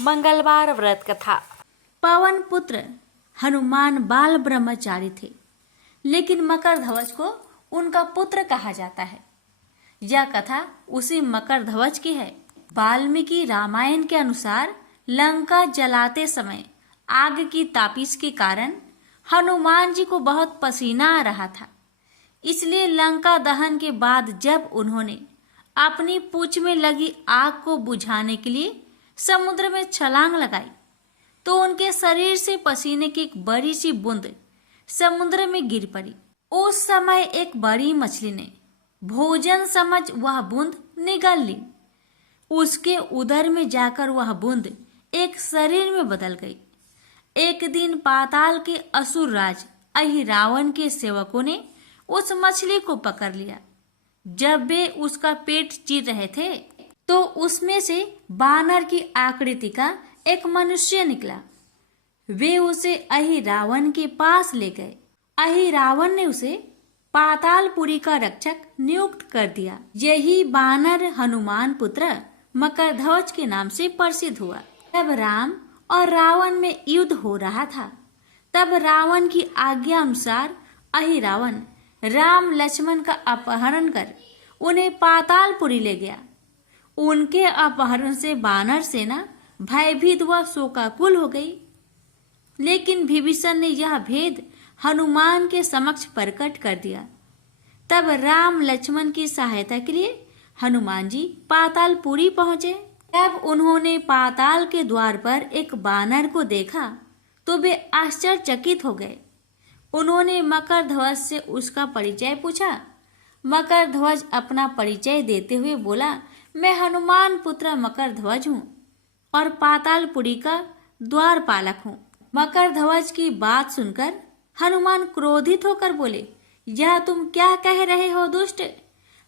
मंगलवार व्रत कथा। पवन पुत्र हनुमान बाल ब्रह्मचारी थे, लेकिन मकर ध्वज को उनका पुत्र कहा जाता है। यह कथा उसी मकर ध्वज की है। वाल्मीकि रामायण के अनुसार लंका जलाते समय आग की तापिश के कारण हनुमान जी को बहुत पसीना आ रहा था। इसलिए लंका दहन के बाद जब उन्होंने अपनी पूंछ में लगी आग को बुझाने के लिए समुद्र में छलांग लगाई तो उनके शरीर से पसीने की एक बड़ी सी बूंद समुद्र में गिर पड़ी। उस समय एक बड़ी मछली ने भोजन समझ वह बूंद निगल ली। उसके उदर में जाकर वह बूंद एक शरीर में बदल गई। एक दिन पाताल के असुर राज अहिरावण के सेवकों ने उस मछली को पकड़ लिया। जब वे उसका पेट चीर रहे थे तो उसमें से बानर की आकृति का एक मनुष्य निकला। वे उसे अहिरावण के पास ले गए। अहिरावण ने उसे पातालपुरी का रक्षक नियुक्त कर दिया। यही बानर हनुमान पुत्र मकरध्वज के नाम से प्रसिद्ध हुआ। जब राम और रावण में युद्ध हो रहा था तब रावण की आज्ञा अनुसार अहिरावण राम लक्ष्मण का अपहरण कर उन्हें पातालपुरी ले गया। उनके अपहरण से वानर सेना भयभीत व शोकाकुल हो गई। लेकिन विभीषण ने यह भेद हनुमान के समक्ष प्रकट कर दिया। तब राम लक्ष्मण की सहायता के लिए हनुमान जी पातालपुरी पहुंचे। जब उन्होंने पाताल के द्वार पर एक बानर को देखा तो वे आश्चर्यचकित हो गए। उन्होंने मकरध्वज से उसका परिचय पूछा। मकरध्वज अपना परिचय देते हुए बोला, मैं हनुमान पुत्र मकरध्वज हूँ और पातालपुरी का द्वारपालक हूँ। मकरध्वज की बात सुनकर हनुमान क्रोधित होकर बोले, यह तुम क्या कह रहे हो दुष्ट?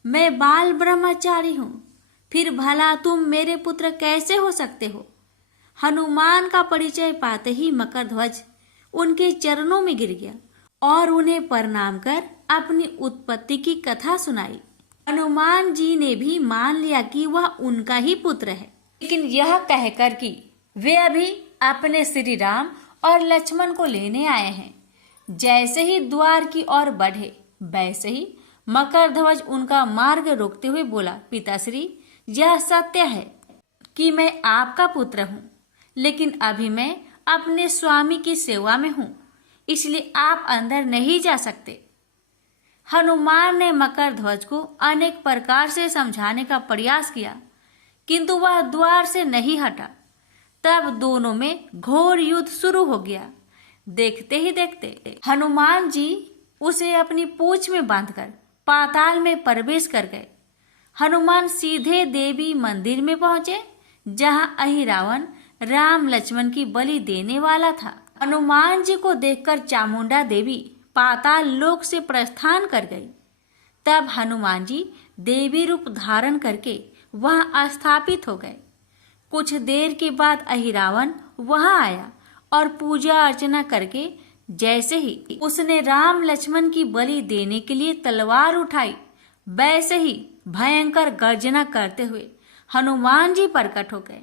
मैं बाल ब्रह्मचारी हूँ, फिर भला तुम मेरे पुत्र कैसे हो सकते हो? हनुमान का परिचय पाते ही मकरध्वज उनके चरणों में गिर गया और उन्हें प्रणाम कर अपनी उत्पत्ति की कथा सुनाई। हनुमान जी ने भी मान लिया कि वह उनका ही पुत्र है, लेकिन यह कहकर कि वे अभी अपने श्री राम और लक्ष्मण को लेने आए हैं। जैसे ही द्वार की ओर बढ़े वैसे ही मकरध्वज उनका मार्ग रोकते हुए बोला, पिताश्री, यह सत्य है कि मैं आपका पुत्र हूँ, लेकिन अभी मैं अपने स्वामी की सेवा में हूँ, इसलिए आप अंदर नहीं जा सकते। हनुमान ने मकरध्वज को अनेक प्रकार से समझाने का प्रयास किया, किंतु वह द्वार से नहीं हटा। तब दोनों में घोर युद्ध शुरू हो गया। देखते ही देखते हनुमान जी उसे अपनी पूंछ में बांधकर पाताल में प्रवेश कर गए। हनुमान सीधे देवी मंदिर में पहुंचे, जहां अहिरावण राम लक्ष्मण की बलि देने वाला था। हनुमान जी को देखकर चामुंडा देवी पाताल लोक से प्रस्थान कर गई। तब हनुमान जी देवी रूप धारण करके वहां स्थापित हो गए। कुछ देर के बाद अहिरावण वहां आया और पूजा अर्चना करके जैसे ही उसने राम लक्ष्मण की बलि देने के लिए तलवार उठाई, वैसे ही भयंकर गर्जना करते हुए हनुमान जी प्रकट हो गए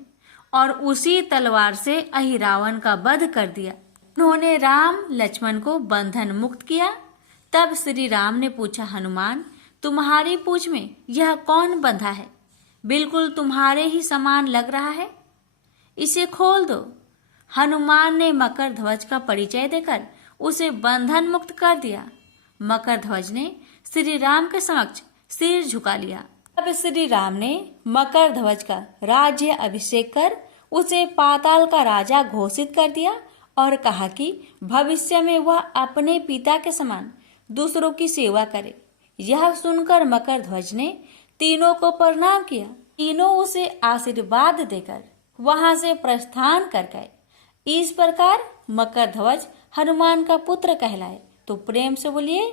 और उसी तलवार से अहिरावण का वध कर दिया। उन्होंने राम लक्ष्मण को बंधन मुक्त किया। तब श्री राम ने पूछा, हनुमान, तुम्हारी पूंछ में यह कौन बंधा है? बिल्कुल तुम्हारे ही समान लग रहा है, इसे खोल दो। हनुमान ने मकरध्वज का परिचय देकर उसे बंधन मुक्त कर दिया। मकरध्वज ने श्री राम के समक्ष सिर झुका लिया। तब श्री राम ने मकरध्वज का राज्य अभिषेक कर उसे पाताल का राजा घोषित कर दिया और कहा कि भविष्य में वह अपने पिता के समान दूसरों की सेवा करे। यह सुनकर मकरध्वज ने तीनों को प्रणाम किया। तीनों उसे आशीर्वाद देकर वहां से प्रस्थान कर गए। इस प्रकार मकरध्वज हनुमान का पुत्र कहलाए। तो प्रेम से बोलिए,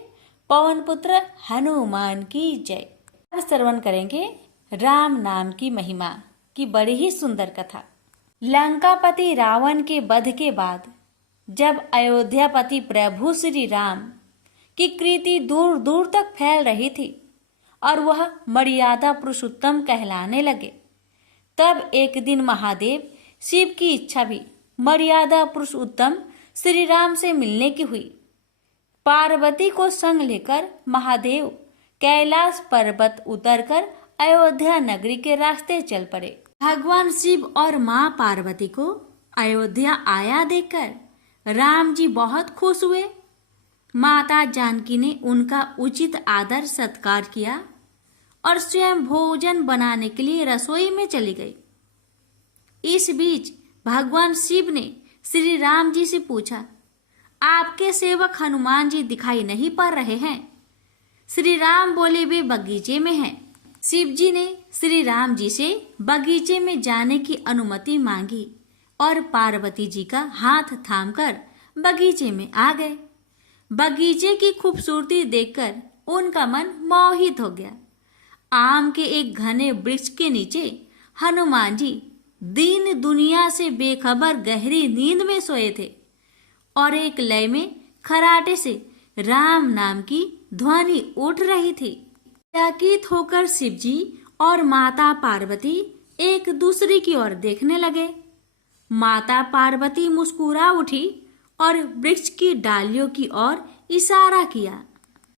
पवन पुत्र हनुमान की जय। अब श्रवण करेंगे राम नाम की महिमा की बड़ी ही सुंदर कथा। लंकापति रावण के वध के बाद जब अयोध्यापति प्रभु श्री राम की कीर्ति दूर दूर तक फैल रही थी और वह मर्यादा पुरुषोत्तम कहलाने लगे, तब एक दिन महादेव शिव की इच्छा भी मर्यादा पुरुषोत्तम श्री राम से मिलने की हुई। पार्वती को संग लेकर महादेव कैलाश पर्वत उतरकर अयोध्या नगरी के रास्ते चल पड़े। भगवान शिव और माँ पार्वती को अयोध्या आया देखकर राम जी बहुत खुश हुए। माता जानकी ने उनका उचित आदर सत्कार किया और स्वयं भोजन बनाने के लिए रसोई में चली गई। इस बीच भगवान शिव ने श्री राम जी से पूछा, आपके सेवक हनुमान जी दिखाई नहीं पड़ रहे हैं? श्री राम बोले, वे बगीचे में हैं। शिव जी ने श्री राम जी से बगीचे में जाने की अनुमति मांगी और पार्वती जी का हाथ थामकर बगीचे में आ गए। बगीचे की खूबसूरती देखकर उनका मन मोहित हो गया। आम के एक घने वृक्ष के नीचे हनुमान जी दीन दुनिया से बेखबर गहरी नींद में सोए थे और एक लय में खराटे से राम नाम की ध्वनि उठ रही थी। चकित होकर शिव जी और माता पार्वती एक दूसरे की ओर देखने लगे। माता पार्वती मुस्कुरा उठी और वृक्ष की डालियों की ओर इशारा किया।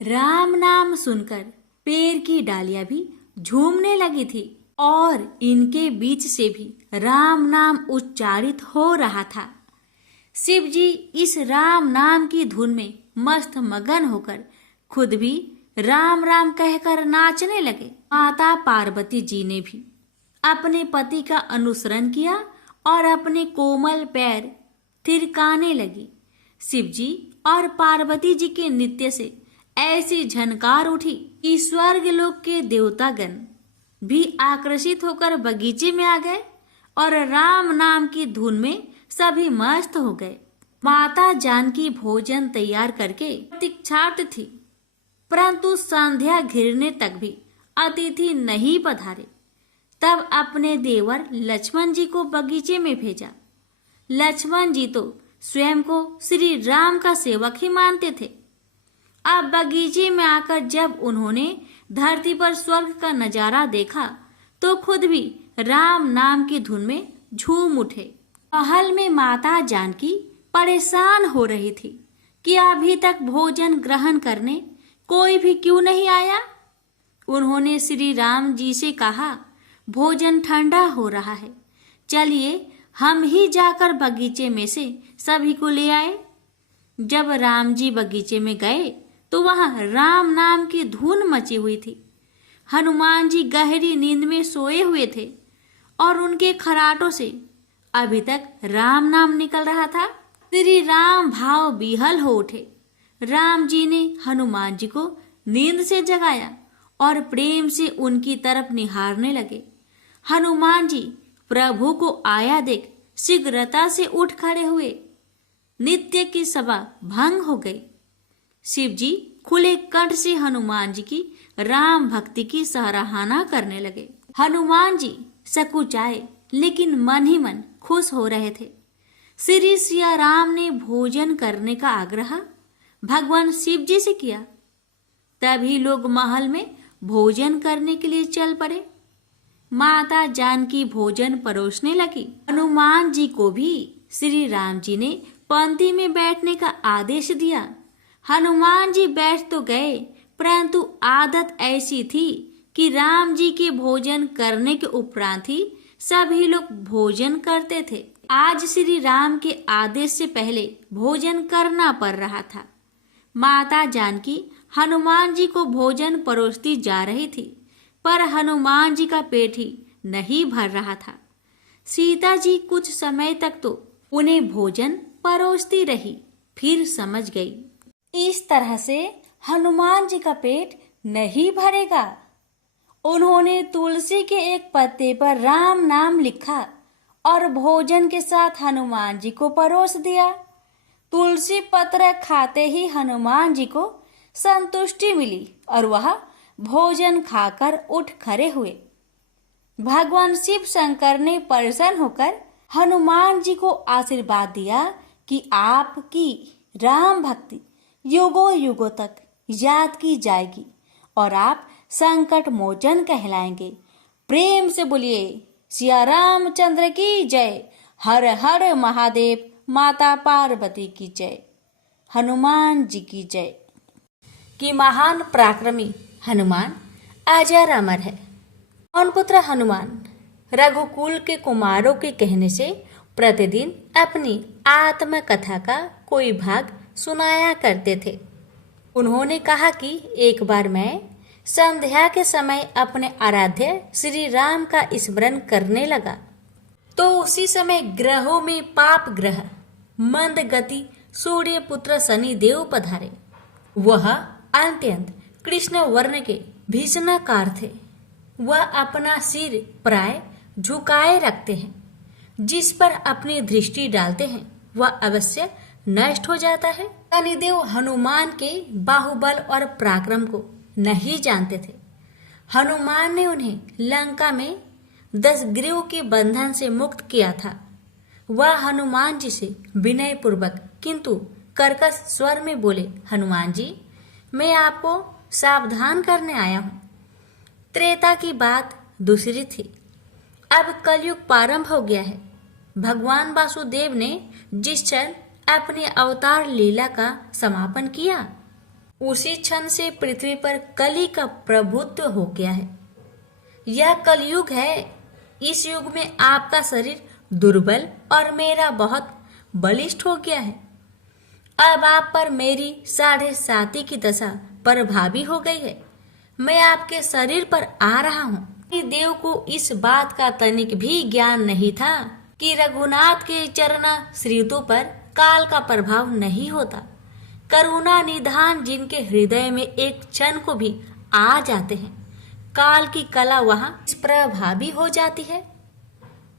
राम नाम सुनकर पेड़ की डालियां भी झूमने लगी थी और इनके बीच से भी राम नाम उच्चारित हो रहा था। शिव जी इस राम नाम की धुन में मस्त मगन होकर खुद भी राम राम कहकर नाचने लगे। माता पार्वती जी ने भी अपने पति का अनुसरण किया और अपने कोमल पैर थिरकाने लगी। शिव जी और पार्वती जी के नृत्य से ऐसी झनकार उठी कि स्वर्गलोक के देवतागण भी आकर्षित होकर बगीचे में आ गए और राम नाम की धुन में सभी मस्त हो गए। माता जानकी भोजन तैयार करके प्रतीक्षार्थ थी, परंतु संध्या घिरने तक भी अतिथि नहीं पधारे। तब अपने देवर लक्ष्मण जी को बगीचे में भेजा। लक्ष्मण जी तो स्वयं को श्री राम का सेवक ही मानते थे। अब बगीचे में आकर जब उन्होंने धरती पर स्वर्ग का नजारा देखा तो खुद भी राम नाम की धुन में झूम उठे। महल में माता जानकी परेशान हो रही थी कि अभी तक भोजन ग्रहण करने कोई भी क्यों नहीं आया। उन्होंने श्री राम जी से कहा, भोजन ठंडा हो रहा है, चलिए हम ही जाकर बगीचे में से सभी को ले आए। जब राम जी बगीचे में गए तो वहां राम नाम की धुन मची हुई थी। हनुमान जी गहरी नींद में सोए हुए थे और उनके खराटों से अभी तक राम नाम निकल रहा था। श्री राम भाव विहल हो उठे। राम जी ने हनुमान जी को नींद से जगाया और प्रेम से उनकी तरफ निहारने लगे। हनुमान जी प्रभु को आया देख शीघ्रता से उठ खड़े हुए। नित्य की सभा भंग हो गई। शिव जी खुले कंठ से हनुमान जी की राम भक्ति की सराहना करने लगे। हनुमान जी सकुचाए लेकिन मन ही मन खुश हो रहे थे। श्री सिया राम ने भोजन करने का आग्रह भगवान शिव जी से किया। तभी लोग महल में भोजन करने के लिए चल पड़े। माता जानकी भोजन परोसने लगी। हनुमान जी को भी श्री राम जी ने पंक्ति में बैठने का आदेश दिया। हनुमान जी बैठ तो गए, परंतु आदत ऐसी थी कि राम जी के भोजन करने के उपरांत ही सभी लोग भोजन करते थे। आज श्री राम के आदेश से पहले भोजन करना पड़ रहा था। माता जानकी हनुमान जी को भोजन परोसती जा रही थी, पर हनुमान जी का पेट ही नहीं भर रहा था। सीता जी कुछ समय तक तो उन्हें भोजन परोसती रही, फिर समझ गई इस तरह से हनुमान जी का पेट नहीं भरेगा। उन्होंने तुलसी के एक पत्ते पर राम नाम लिखा और भोजन के साथ हनुमान जी को परोस दिया। तुलसी पत्र खाते ही हनुमान जी को संतुष्टि मिली और वह भोजन खाकर उठ खड़े हुए। भगवान शिव शंकर ने प्रसन्न होकर हनुमान जी को आशीर्वाद दिया कि आपकी राम भक्ति युगों युगों तक याद की जाएगी और आप संकट मोचन कहलाएंगे। प्रेम से बोलिए सिया रामचंद्र की जय, हर हर महादेव, माता पार्वती की जय, हनुमान जी की जय। कि महान पराक्रमी हनुमान अजर अमर है। पवन पुत्र हनुमान रघुकुल के कुमारों के कहने से प्रतिदिन अपनी आत्मकथा का कोई भाग सुनाया करते थे। उन्होंने कहा कि एक बार मैं संध्या के समय अपने आराध्य श्री राम का स्मरण करने लगा तो उसी समय ग्रहों में पाप ग्रह मंद गति सूर्य पुत्र शनि देव पधारे। वह अत्यंत कृष्ण वर्ण के भीषणाकार थे। वह अपना सिर प्राय झुकाए रखते हैं, जिस पर अपनी दृष्टि डालते हैं वह अवश्य नष्ट हो जाता है। शनिदेव हनुमान के बाहुबल और पराक्रम को नहीं जानते थे। हनुमान ने उन्हें लंका में 10 ग्रीव के बंधन से मुक्त किया था। वह हनुमान जी से विनय पूर्वक किंतु कर्कश स्वर में बोले, हनुमान जी, मैं आपको सावधान करने आया हूँ। त्रेता की बात दूसरी थी, अब कलयुग प्रारंभ हो गया है। भगवान वासुदेव ने जिस क्षण अपनी अवतार लीला का समापन किया उसी क्षण से पृथ्वी पर कली का प्रभुत्व हो गया है। यह कलयुग है। इस युग में आपका शरीर दुर्बल और मेरा बहुत बलिष्ठ हो गया है। अब आप पर मेरी 7.5 की दशा प्रभावी हो गई है। मैं आपके शरीर पर आ रहा हूँ। देव को इस बात का तनिक भी ज्ञान नहीं था कि रघुनाथ के चरणा श्रीतों पर काल का प्रभाव नहीं होता। करुणा निधान जिनके हृदय में एक क्षण को भी आ जाते हैं, काल की कला वहां प्रभावी हो जाती है।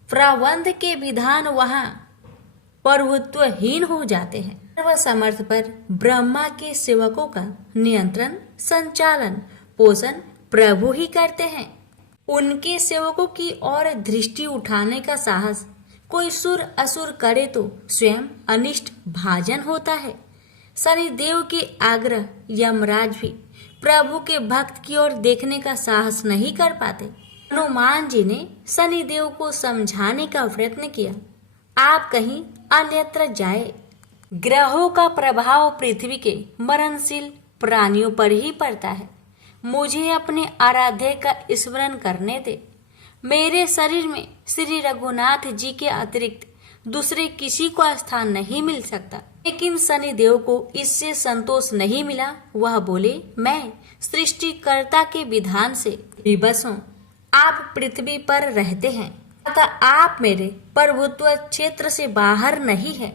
प्रबंध के विधान वहां प्रभुत्वहीन हो जाते हैं। सर्व समर्थ पर ब्रह्मा के सेवकों का नियंत्रण, संचालन, पोषण प्रभु ही करते हैं। उनके सेवकों की ओर दृष्टि उठाने का साहस कोई सुर असुर करे तो स्वयं अनिष्ट भाजन होता है। शनिदेव के आग्रह यमराज भी प्रभु के भक्त की ओर देखने का साहस नहीं कर पाते। हनुमान जी ने शनिदेव को समझाने का प्रयत्न किया, आप कहीं अन्यत्र जाए। ग्रहों का प्रभाव पृथ्वी के मरणशील प्राणियों पर ही पड़ता है। मुझे अपने आराध्य का स्मरण करने दे। मेरे शरीर में श्री रघुनाथ जी के अतिरिक्त दूसरे किसी को स्थान नहीं मिल सकता। लेकिन शनिदेव को इससे संतोष नहीं मिला। वह बोले, मैं सृष्टिकर्ता के विधान से विवश हूँ। आप पृथ्वी पर रहते हैं अतः आप मेरे प्रभुत्व क्षेत्र से बाहर नहीं है।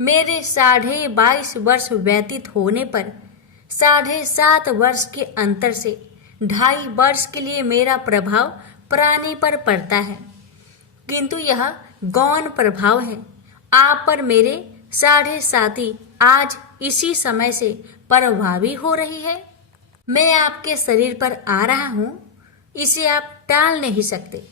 मेरे 22.5 वर्ष व्यतीत होने पर 7.5 वर्ष के अंतर से 2.5 वर्ष के लिए मेरा प्रभाव प्राणी पर पड़ता है, किंतु यह गौण प्रभाव है। आप पर मेरे 7.5 आज इसी समय से प्रभावी हो रही है। मैं आपके शरीर पर आ रहा हूँ, इसे आप टाल नहीं सकते।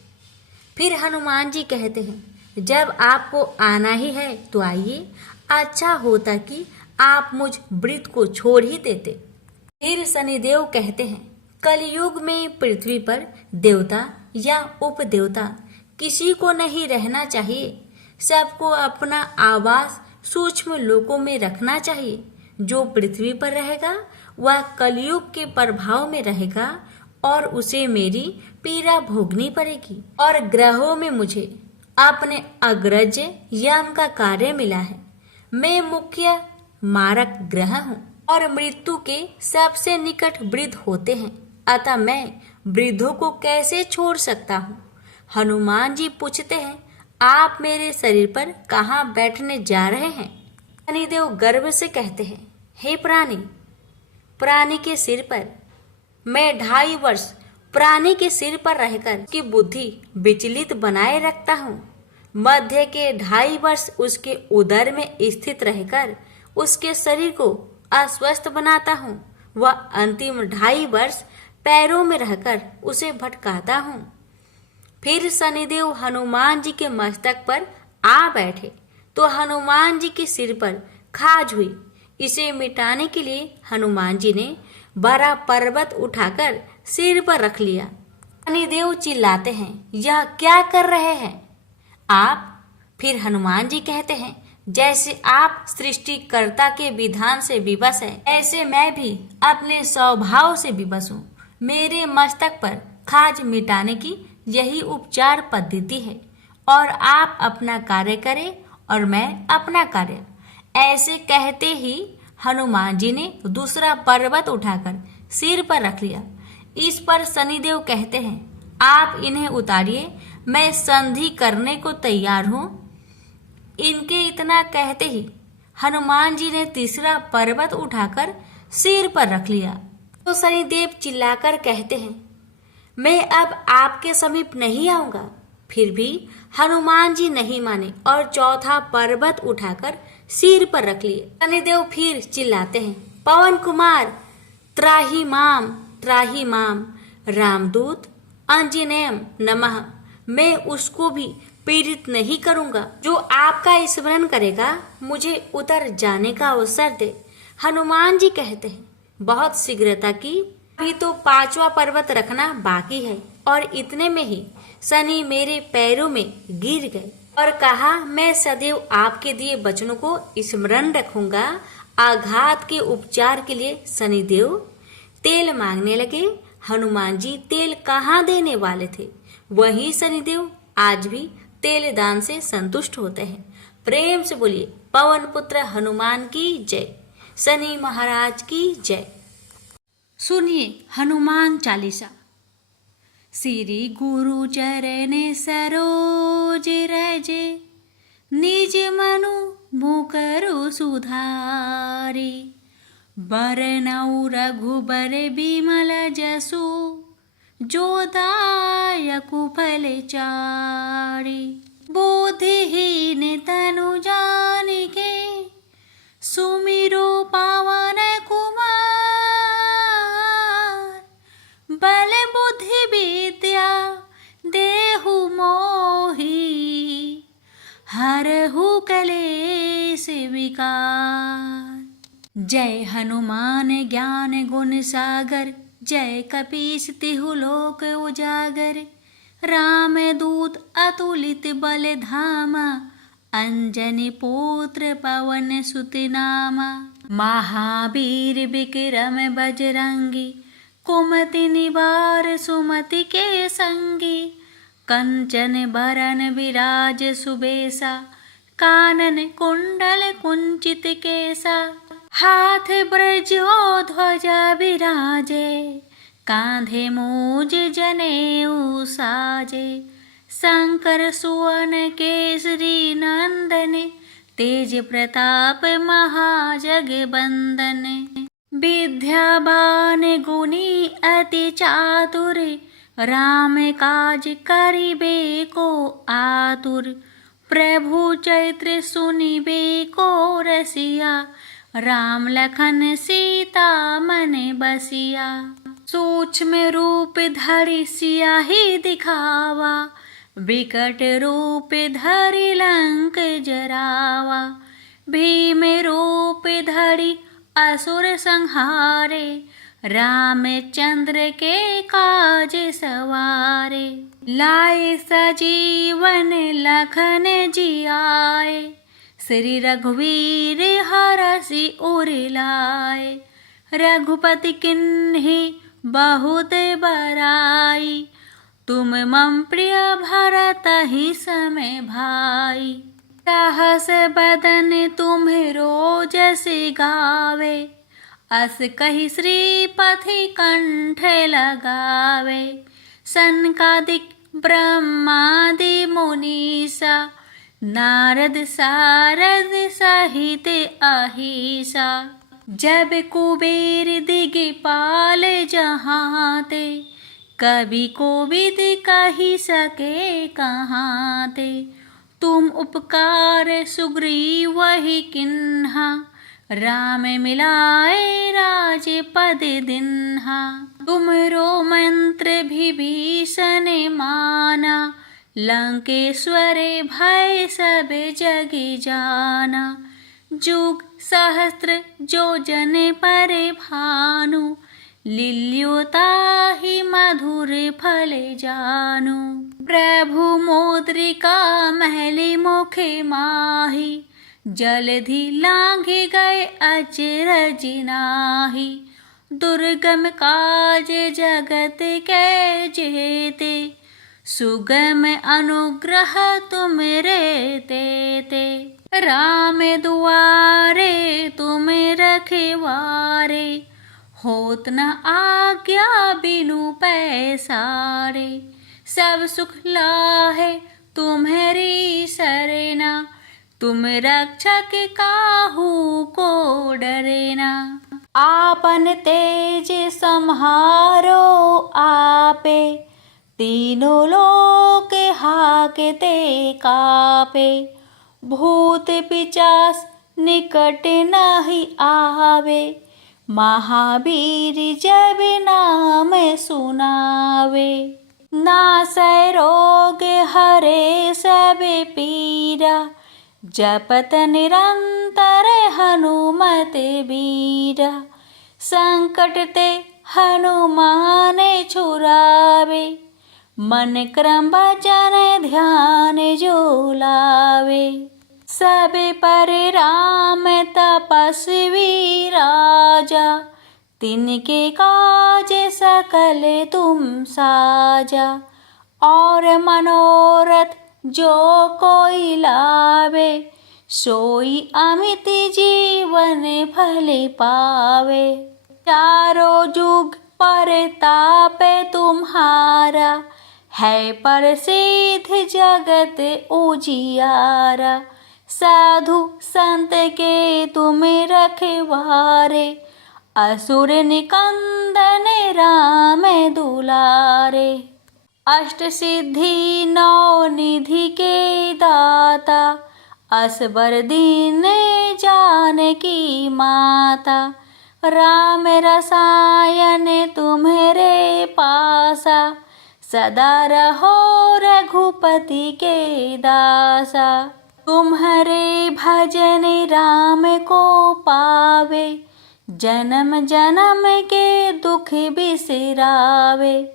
फिर हनुमान जी कहते हैं, जब आपको आना ही है तो आइए। अच्छा होता कि आप मुझ वृत्त को छोड़ ही देते। फिर शनिदेव कहते हैं, कलयुग में पृथ्वी पर देवता या उपदेवता किसी को नहीं रहना चाहिए। सबको अपना आवास सूक्ष्म लोकों में रखना चाहिए। जो पृथ्वी पर रहेगा वह कलयुग के प्रभाव में रहेगा और उसे मेरी पीड़ा भोगनी पड़ेगी। और ग्रहों में मुझे अपने अग्रज यम का कार्य मिला है। मैं मुख्य मारक ग्रह हूँ और मृत्यु के सबसे निकट वृद्ध होते हैं, अतः मैं वृद्धों को कैसे छोड़ सकता हूँ। हनुमान जी पूछते हैं, आप मेरे शरीर पर कहाँ बैठने जा रहे हैं। शनिदेव गर्व से कहते हैं, हे प्राणी के सिर पर मैं 2.5 वर्ष प्राणी के सिर पर रहकर की बुद्धि विचलित बनाए रखता हूँ। मध्य के 2.5 वर्ष उसके उदर में स्थित रहकर उसके शरीर को अस्वस्थ बनाता हूँ। वह अंतिम 2.5 वर्ष पैरों में रहकर उसे भटकाता हूँ। फिर शनिदेव हनुमान जी के मस्तक पर आ बैठे तो हनुमान जी के सिर पर खाज हुई। इसे मिटाने के लिए हनुमान जी ने बड़ा पर्वत उठाकर सिर पर रख लिया। शनिदेव चिल्लाते हैं, यह क्या कर रहे हैं आप? फिर हनुमान जी कहते हैं, जैसे आप सृष्टिकर्ता के विधान से विवश हैं, ऐसे मैं भी अपने स्वभाव से विवश हूँ। मेरे मस्तक पर खाज मिटाने की यही उपचार पद्धति है, और आप अपना कार्य करें और मैं अपना कार्य। ऐसे कहते ही हनुमान जी ने दूसरा पर्वत उठाकर सिर पर रख लिया। इस पर शनिदेव कहते हैं, आप इन्हें उतारिए, मैं संधि करने को तैयार हूँ। इनके इतना कहते ही हनुमान जी ने तीसरा पर्वत उठाकर सिर पर रख लिया। तो शनिदेव चिल्लाकर कहते हैं, मैं अब आपके समीप नहीं आऊंगा। फिर भी हनुमान जी नहीं माने और चौथा पर्वत उठाकर सिर पर रख लिए। शनिदेव फिर चिल्लाते हैं, पवन कुमार त्राही माम रामदूत आंजनेयम नमः। मैं उसको भी पीड़ित नहीं करूंगा जो आपका स्मरण करेगा, मुझे उतर जाने का अवसर दे। हनुमान जी कहते हैं, बहुत शीघ्रता की, अभी तो पांचवा पर्वत रखना बाकी है। और इतने में ही शनि मेरे पैरों में गिर गए और कहा, मैं सदैव आपके दिए वचनों को स्मरण रखूंगा। आघात के उपचार के लिए शनिदेव तेल मांगने लगे। हनुमान जी तेल कहाँ देने वाले थे, वही शनिदेव आज भी तेल दान से संतुष्ट होते हैं। प्रेम से बोलिए, पवन पुत्र हनुमान की जय, शनि महाराज की जय। सुनिए हनुमान चालीसा। श्री गुरु चरण सरोज रजे, निज मनु मुकरु सुधारी। बरनउ रघुबर बिमल जसु, जो दायकु फल चारि। बोधिहीन तनु जानिके, सुमिरो पावन कुमार। बल बुद्धि विद्या देहु मोहि, हरहु कलेश विकार। जय हनुमान ज्ञान गुण सागर, जय कपीस तिहु लोक उजागर। राम दूत अतुलित बल धामा, अंजनी पुत्र पवन सुत नामा। महावीर विक्रम बजरंगी, कुमति निवार सुमति के संगी। कंचन बरन विराज सुबेसा, कानन कुंडल कुंचित केसा। हाथ ब्रजो ध्वजा विराजे, कांधे मूज जनेऊ साजे। शंकर सुवन केसरी नंदन, तेज प्रताप महाजगबंदन। विद्यावान गुणी अति चातुर, राम काज करिबे को आतुर। प्रभु चरित्र सुनिबे को रसिया, राम लखन सीता मन बसिया। सूक्ष्म रूप धरि सियाहि दिखावा, विकट रूप धरि लंक जरावा। भीम रूप धरि असुर संहारे, रामचंद्र के काज सवारे। लाए सजीवन लखन जियाए, श्री रघुवीर हरषि उर लाए। रघुपति किन्हि बहुत बड़ाई, तुम मम प्रिय भरतहि सम भाई। सहस बदन तुम्हरो जस गावे, अस कहि श्रीपति कंठ लगावे। सनकादिक ब्रह्मादि मुनीसा, नारद सारद सहित अहिसा। जब कुबेर दिगपाल जहाते, कवि कोविद कहि सके कहाते। तुम उपकार सुग्रीवहि किन्हा, राम मिलाए राजपद दिन्हा। तुमरो मंत्र विभीषण माना, लंकेश्वर भय सब जग जाना। जुग सहस्त्र जो जन पर भानु, लिल्युताहि मधुर फल जानु। प्रभु मुद्रिका महली मुखे माही, जलधि लांघि गए अचरज नाहि। दुर्गम काज जगत के जेते, सुगम अनुग्रह तुम रे तेते। राम दुआरे तुम रखवारे, होत न आज्ञा बिनु पैसारे। सब सुख लाहे तुम्हारी सरना, तुम रक्षक काहू को डरेना। आपन तेज सम्हारो आपे, तीनों लोक हाकते कापे। भूत पिचास निकट नहीं आवे, महावीर जब नाम सुनावे। नासै रोग हरे सब पीरा, जपत निरंतर हनुमत बीरा। संकट ते हनुमान छुड़ावे, मन क्रम वचन ध्यान जो लावे। सब पर राम तपस्वी राजा, तिनके काज सकल तुम साजा। और मनोरथ जो कोई लावे, सोई अमित जीवन फल पावे। चारों जुग परताप तुम्हारा, है प्रसिद्ध जगत उजियारा। साधु संत के तुम रखवारे, असुर निकंदन राम दुलारे। अष्ट सिद्धि नौ निधि के दाता, असबर दीन जानकी माता। राम रसायन तुम्हारे पासा, सदा रहो रघुपति के दासा। तुम्हारे भजन राम को पावे, जन्म जन्म के दुख बिसरावे।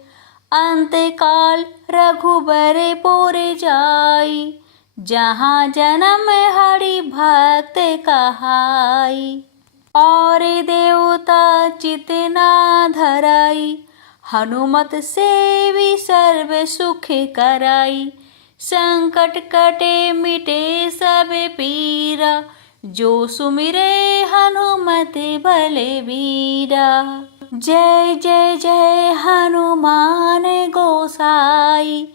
अंत काल रघुबर पुर जाई, जहाँ जन्म हरि भक्त कहाई। और देवता चितना धराई, हनुमत सेवी सर्व सुख कराई। संकट कटे मिटे सब पीरा, जो सुमिरे हनुमत बलवीरा। जय जय जय हनुमान गोसाई,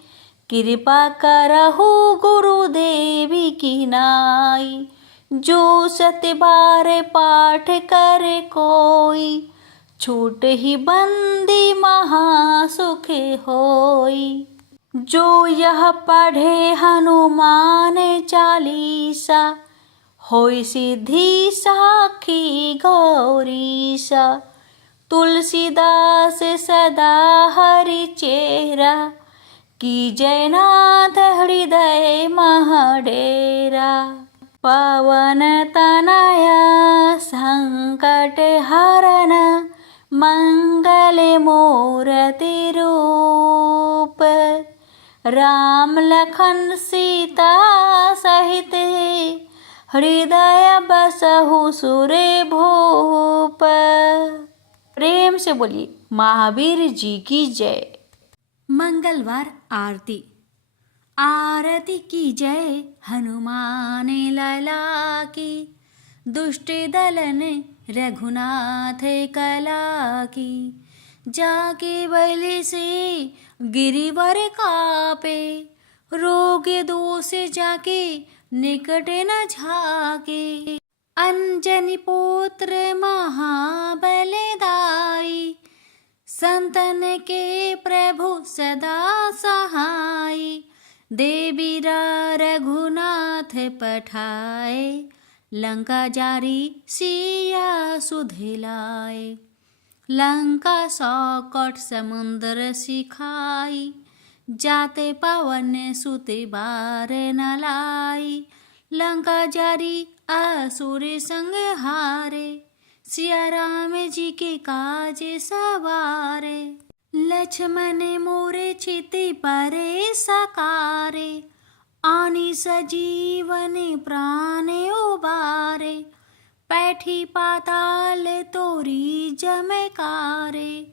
कृपा करहु गुरुदेवी की नाई। जो सत बार पाठ कर कोई, छूट ही बंदी महासुख होई। जो यह पढ़े हनुमान चालीसा, होई सिद्धि साखी गौरीसा। तुलसीदास सदा हरि चेहरा, की जयनाथ हृदय महडेरा। पवन तनया संकट हरन, मंगल मूर्ति रूप। राम लखन सीता सहित, हृदय बसहु सुर भूप। प्रेम से बोलिए महावीर जी की जय। मंगलवार आरती। आरती की जय हनुमान लला की, दुष्ट दलन रघुनाथ कला की। जाके बलि से गिरिवर कापे, रोग दोष जाके निकट न झाके। अंजनी पुत्र महाबल दाई, संतन के प्रभु सदा सहाय। देवीरा रघुनाथ पठाए, लंका जारी सिया सुधिलाए। लंका सौकट समुद्र सिखाई, जाते पवन सुत बार न लाई। लंका जारी असुर संग हारे, सिया राम जी के काज सवारे, लक्ष्मण मोरे चिति परे सकारे, आनी सजीवन प्राण उबारे, पैठी पाताल तोरी जमकारे,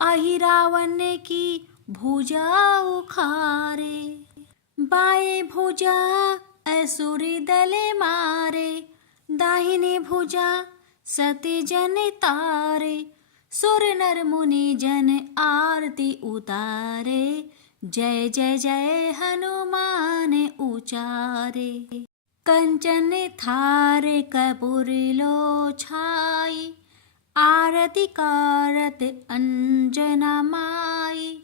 अहि रावण की भुजा उखारे, बाएं भुजा असुरी दले मारे, दाहिने भुजा सती जन तारे, सुर नर मुनि जन आरती उतारे, जय जय जय हनुमान उचारे। कंचन थार कपूर लो छाई, आरती कारत अंजना माई,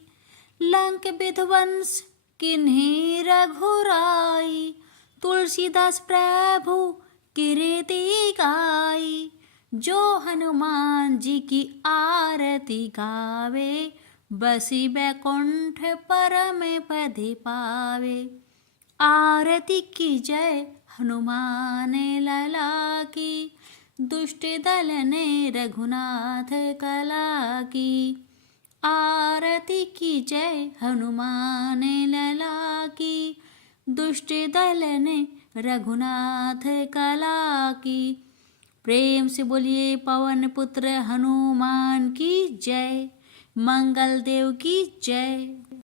लंक विध्वंस किन्हीं रघुराई, तुलसीदास प्रभु कीर्ति गाई, जो हनुमान जी की आरती गावे, बसी बैकुंठ परम पद पावे। आरती की जय हनुमान लला की, दुष्ट दल ने रघुनाथ कला की। आरती की जय हनुमान लला की, दुष्ट दल ने रघुनाथ कला की। प्रेम से बोलिए पवन पुत्र हनुमान की जय, मंगल देव की जय।